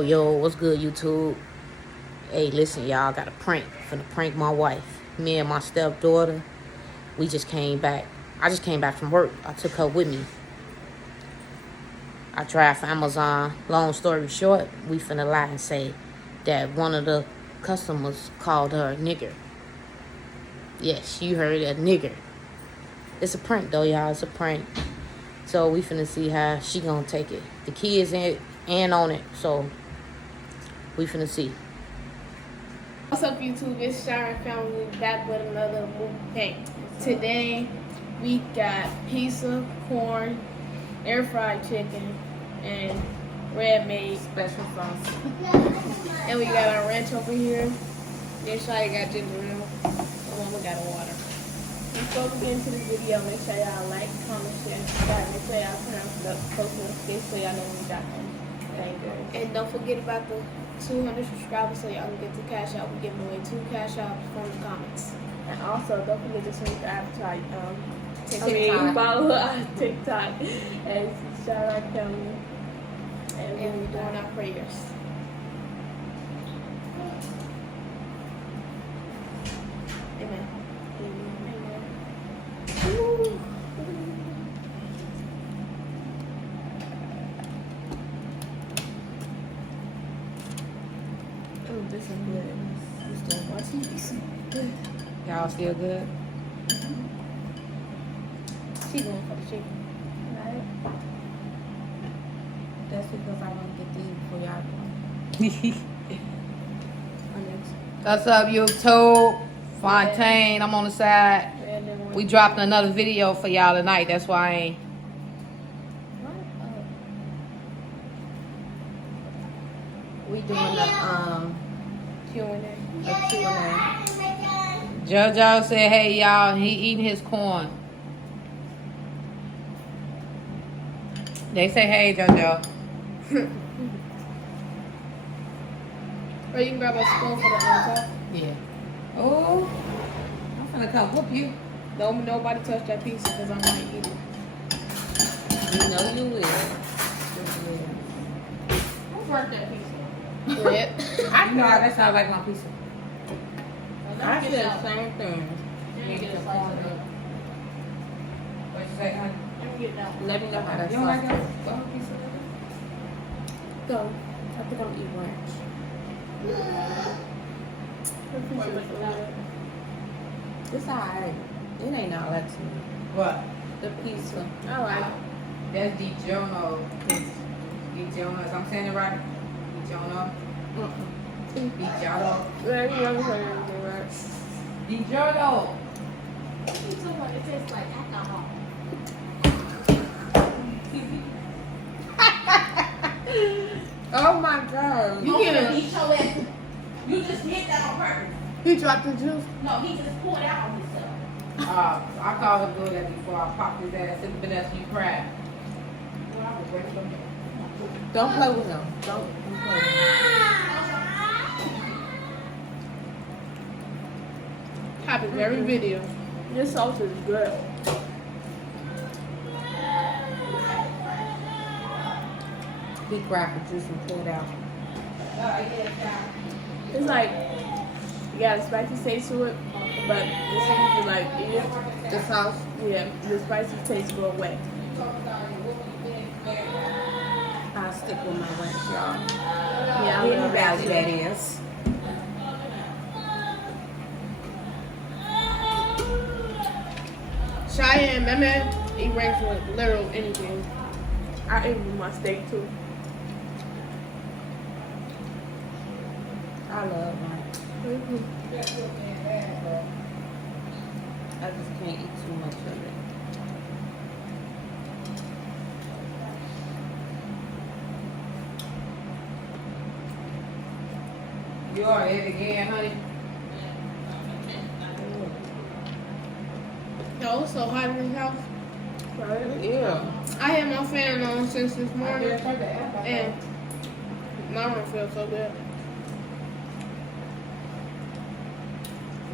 Yo, what's good, YouTube? Hey, listen, y'all, got a prank. Finna prank my wife. Me and my stepdaughter, we just came back. I just came back from work. I took her with me. I tried for Amazon. Long story short, we finna lie and say that one of the customers called her a nigger. Yes, you heard a nigger. It's a prank, though, y'all. It's a prank. So we finna see how she gonna take it. The kids in on it, so we finna see. What's up, YouTube? It's Chi-Raq family back with another mukbang. Today we got pizza, corn, air fried chicken, and red made special sauce. And we got our ranch over here. Then Shia got ginger ale, and Mama got a water. Before we get into this video, make sure y'all like, comment, share, and subscribe. Make sure y'all turn on the post notifications so y'all know when we got them. And don't forget about the 200 subscribers so y'all can get the cash out. We're giving away 2 cash outs from the comments. And also, don't forget to send the advertise. Follow us on TikTok and Chi-Raq family. And we're doing our prayers. Amen. Amen. Woo. Oh, this is good. We still watching this. Y'all still good? She going for the chicken. Right? That's because I want to get these before y'all go. What's up, YouTube? Fontaine, I'm on the side. We dropped another video for y'all tonight. That's why I ain't. We doing a Q&A. JoJo said, hey, y'all, he eating his corn. They say, hey, JoJo. Or you can grab a spoon for the top. Yeah. Oh, I'm finna come whoop you. Don't nobody touch that pizza because I might eat it. You know you will. Who worked that pizza? Red. I know that sounds like my pizza. I said the same thing. Let me get a slice of it. What you say, honey? Let me get that one. Let me know how that You don't like sauce that? tastes. Go pizza. Go. I think I'm eating ranch. It's alright. It ain't all that to me. What? The pizza. I like it. That's DiGiorno. DiGiorno. Is I'm saying it right? DiGiorno. DiGiorno. Yeah, you never heard anything, right? DiGiorno. It tastes like alcohol. Oh my god. You get He showed that. You just hit that on purpose. He dropped the juice. No, he just poured out on himself. I called him doing that before I popped his ass in the Vanessa. You cried. Don't play with him. Don't play with him. Happens every video. This sauce is good. He grabbed the juice and poured out. It's like you got a spicy taste to it, but as soon as you like eat it, The sauce. yeah, the spicy taste go away. I'll stick with my ranch, y'all. Yeah, I Hidden love Valley, that that is. Cheyenne, my man, he ranks with literal anything. I eat with my steak too. I love ranch. I just can't eat too much of it. You are it again, honey. Yo, it's so hot in this house. Yeah. I had my fan on since this morning, and my room feels so good.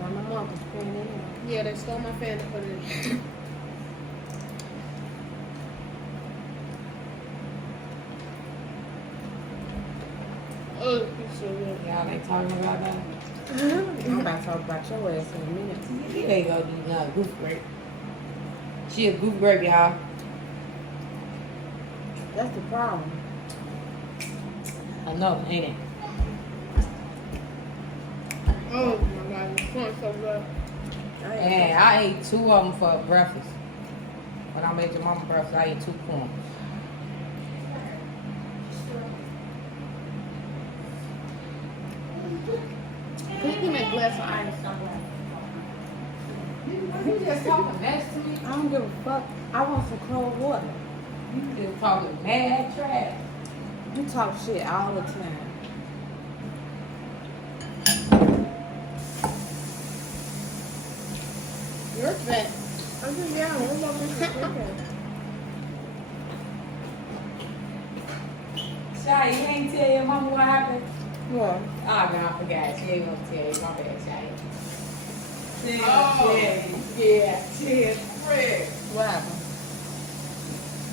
My mom was putting it in. Yeah, they stole my fan to put it in. other piece of it. Y'all ain't talking about that. I'm about to talk about your ass in a minute. You ain't gonna do nothing. Goof grape. She a goof grape, y'all. That's the problem. I know, ain't it? Oh my god, this one's so good. And I ate 2 of them for breakfast. When I made your mama breakfast, I ate 2 corn. Can you give me a glass of ice? You just talking mess to me? I don't give a fuck. I want some cold water. You just talking mad trash. You talk shit all the time. You're fat. I'm just young. What's my business? Shy, you ain't tell your mama what happened? What? Oh, man, I forgot. She ain't gonna tell you. My bad, Shy. Yeah. Fred. What happened?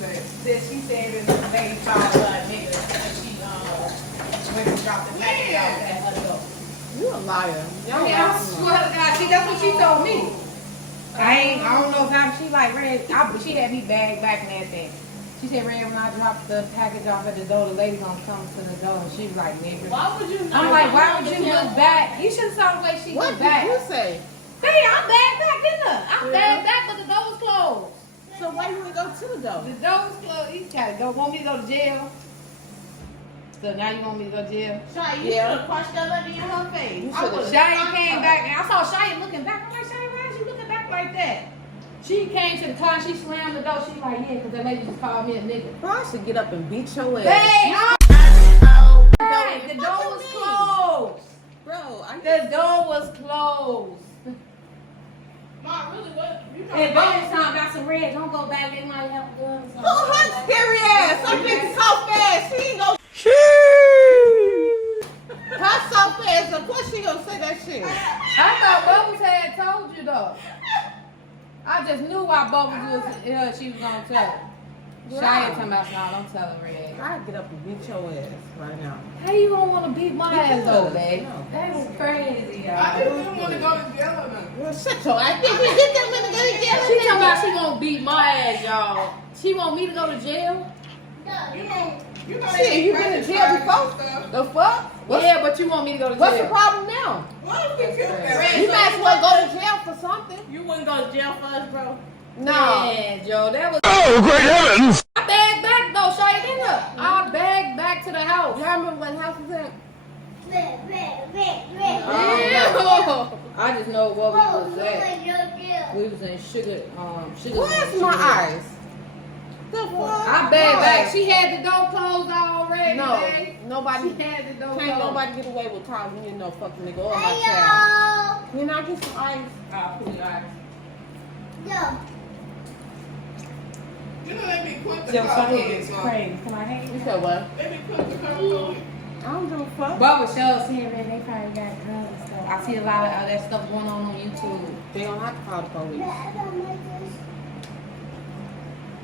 She said that the lady found her nigga and she went and dropped the package off at her door. You a liar. Y'all I lying. swear to God, that's what she told me. I don't know if she like Red. She had me bag back and everything. She said, Red, when I dropped the package off at the door, the lady gonna come to the door. And she was like, nigga. Why would you? I'm like, why would you look back? You should have saw the way she What looked back. did you say? Hey, I'm bagged back, didn't I? I'm bagged back, but the door was closed. So why you ain't go to the door? The door was closed. You gotta go. Want me to go to jail? So now you want me to go to jail? Shy, you Yeah. should have punched that lady in her face. You I should've- was Shia came back and I saw Shia looking back. I'm like, Shia, why is you looking back like that? She came to the car and she slammed the door. She like, yeah, because that lady just called me a nigga. Bro, I should get up and beat your ass. Hey, right. The door was closed. Bro, The door was closed. Mom, really, what? You know And bonus time got some red. Don't go back. They might have guns. who her scary ass? Her bitch so fast. She ain't gonna. Her so fast. Of course she gonna say that shit. I thought Bubbles had told you though. I just knew why Bubbles was she was gonna tell. Shia talking about, no, don't tell her, Red. I get up and beat your ass right now. How you gonna wanna beat my ass though, babe? No. That was crazy, y'all. I didn't want to go to jail or nothing. Well, shut your ass. Did we get them in the jail? She talking about she gonna beat my ass, y'all. She want me to go to jail? You know, Shit, you been in jail before? The fuck? Yeah, but you want me to go to What's the jail? problem now? why would you feel You bad? might as well go to jail for something. You wouldn't go to jail for us, bro. No. Man, Joe, that was. Oh, great heavens! I bagged back though, Shia, didn't I? I bagged back to the house. Y'all remember what house was at? Yeah. I just know what we was at. We was in sugar. Where's my eyes? The fuck? I bagged back. She had the door closed already. No, babe. nobody. She had the door Can't closed. nobody get away with calling me no fucking nigga or my child. Can I get some ice? I'll put your eyes. You know they be quick to Yo, call Shia police, is Mom. crazy. Can I hang You said what? They be quick to call police. I don't give a fuck. Bubba shows here, man. They probably got drugs and stuff. I see a lot of that stuff going on YouTube. They don't have to call the police.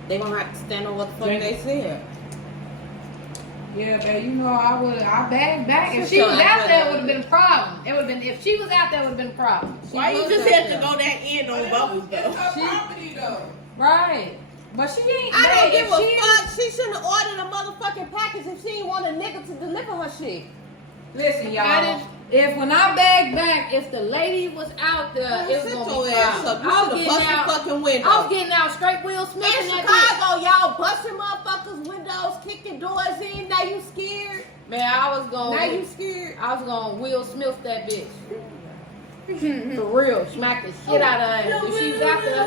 They gonna have to stand on what the fuck Drink they it. said. Yeah, but you know, I bagged back. If Just she so was I out put there, it- it would have been a problem. It would have been, if she was out there, it would have been a problem. Why you was just out have to there. go that in on Bubbles, It's though? her She- property, though. Right. But she ain't. I don't babe, give if a she- fuck. She shouldn't have ordered a motherfucking package if she didn't want a nigga to deliver her shit. Listen, I y'all. didn't- If when I bagged back, if the lady was out there, it was Sit gonna your be ass problem. up. You I was should have getting busted the out. fucking window. I was getting out straight Will Smith In in that bitch. Chicago, y'all busting motherfuckers' windows, kicking doors in. Now you scared? Man, I was going. Now you scared? I was going Will Smith that bitch. For real, smack the shit out of her ass. If she was out there,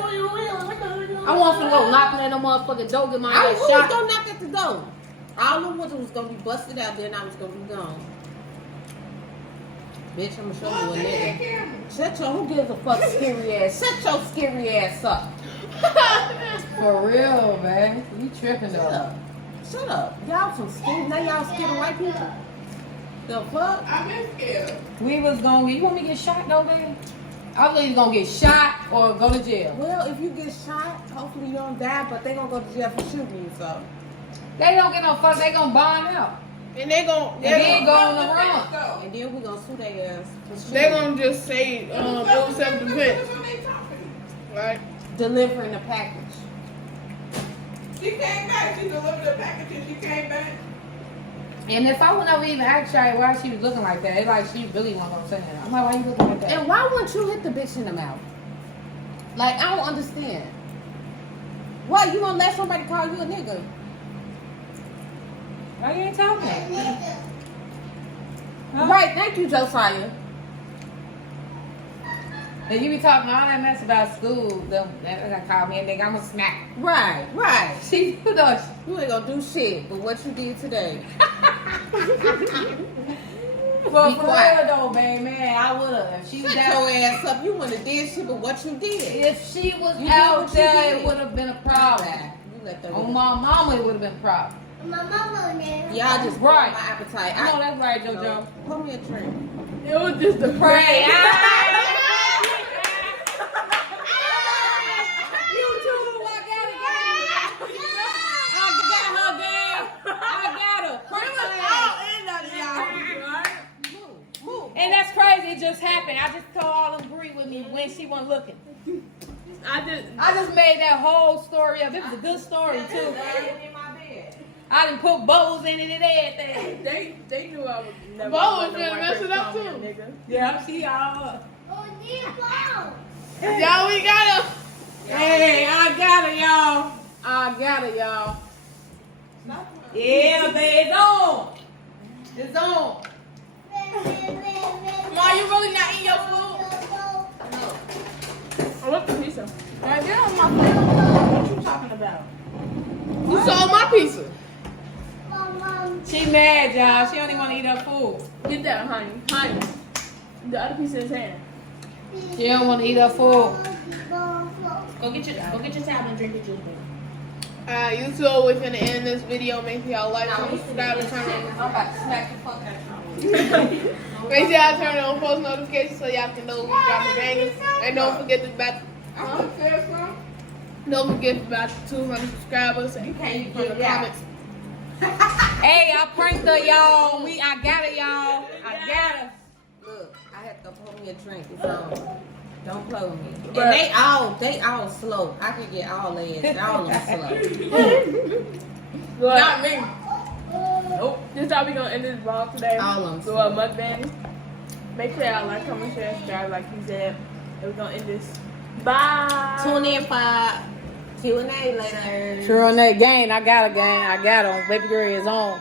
I want to go knocking at no motherfucking door, get my I ass was shot. gonna knock at the door. All the windows was gonna be busted out there, and I was gonna be gone. Bitch, I'm gonna show you a nigga. Shut your, who gives a fuck, scary ass? Shut your scary ass up. For real, man. You tripping Shut though. up. Shut up. Y'all some scary, now y'all scared of white people. The fuck? I've been scared. We was gonna. You want me to get shot though, man? I was either gonna get shot or go to jail. Well, if you get shot, hopefully you don't die, but they gonna go to jail for shooting you, so. They don't get no fuck. They gonna bond out. And they gon' And then go on the run. And then we gonna sue their ass. they gonna just say it was self-defense, right? Delivering the package. She came back. She delivered the package and she came back. And if I would never even ask her why she was looking like that, it's like she really wasn't gonna say it. I'm like, why you looking like that? And why wouldn't you hit the bitch in the mouth? Like, I don't understand. Why you gonna let somebody call you a nigga? Why you ain't talking? Huh? Right, thank you, Josiah. And you be talking all that mess about school. Them that call me a nigga, I'm gonna smack. Right, right. She who does? You ain't gonna do shit but what you did today. Well, Be for quiet. real though, baby, man, I would've. If she was Shut out, your ass up. You wouldn't have did shit but what you did. if she was You did out what you there, did. it would have been a problem. You let that On go. my mama, it would have been a problem. Y'all just Right. right. My appetite. I know that's right, JoJo. No, pour me a drink. It was just the Pray. pray. You too, I got her, gang. I got her. And that's crazy. It just happened. I just told all them agree with me when she wasn't looking. I I just made that whole story up. It was a good story too. I done put bows in it and everything. they knew I was never. Bo was gonna finna mess it up, call me a too. nigga. Yeah, she all. Y'all, we got her. Hey, I got her, y'all. I got her, y'all. Yeah, babe, it's on. It's on. Mom, you really not eating your food? I want the pizza. Right, get on my plate. What you talking about? You sold my pizza. She mad, y'all. She don't even want to eat her food. Get that, honey. Honey. The other piece in his hand. She don't want to eat her food. Go get your tablet and drink your juice. You two, we're gonna end this video. Make sure y'all like, comment, subscribe, and turn on. I'm about to smack the fuck out of Make sure y'all turn on post notifications so y'all can know when we drop the bangers. And don't forget about don't forget about 200 subscribers and can't on the get out. comments. Hey, I pranked her, y'all. I got her, y'all. I got her. Look, I have to pour me a drink. It's on. Don't play with me. But- And they all slow. I can get all their all of them slow. Not me. Nope. This is how we gonna end this vlog today. All of them. Do a mukbang. Make sure y'all like, comment, share, subscribe, like he said. And we're gonna end this. Bye. Tune in for Q&A later. Sure on that game. I got her, gang. I got her. Baby girl is on.